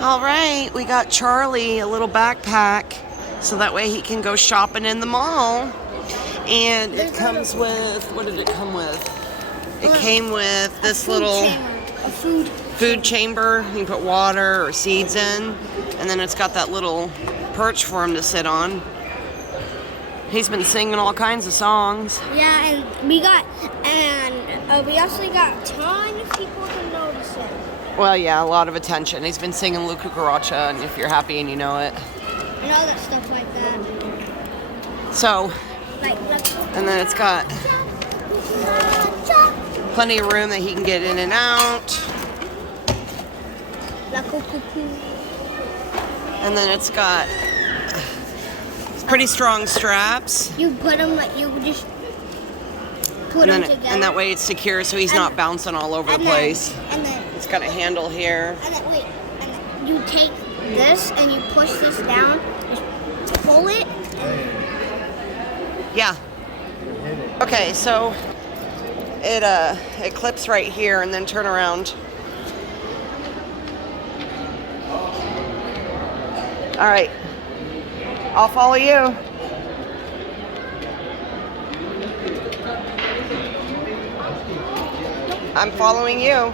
All right, we got Charlie a little backpack so that way he can go shopping in the mall. And it comes with, what did it come with? It came with this little food chamber. You can put water or seeds in. And then it's got that little perch for him to sit on. He's been singing all kinds of songs. Yeah, and we also got a ton of people to notice it. Well, yeah, a lot of attention. He's been singing Lu Cucaracha, and if you're happy and you know it. And all that stuff like that. So, and then it's got plenty of room that he can get in and out. And then it's got pretty strong straps. You put them like you just put them together. And that way it's secure so he's not bouncing all over the place. And then it's got a handle here. And then you take this and you push this down, just pull it. Yeah. Okay, so it clips right here and then turn around. All right. I'll follow you. I'm following you.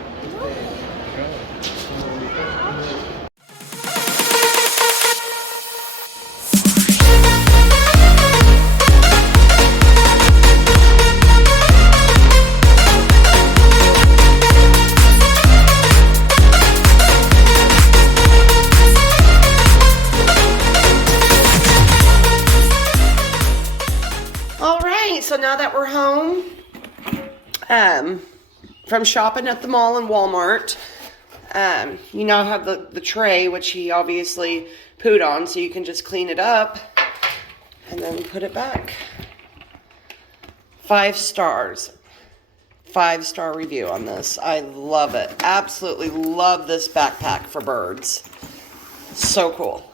So now that we're home from shopping at the mall and Walmart, you now have the tray, which he obviously pooed on, so you can just clean it up and then put it back. 5 stars. 5-star review on this. I love it. Absolutely love this backpack for birds. So cool.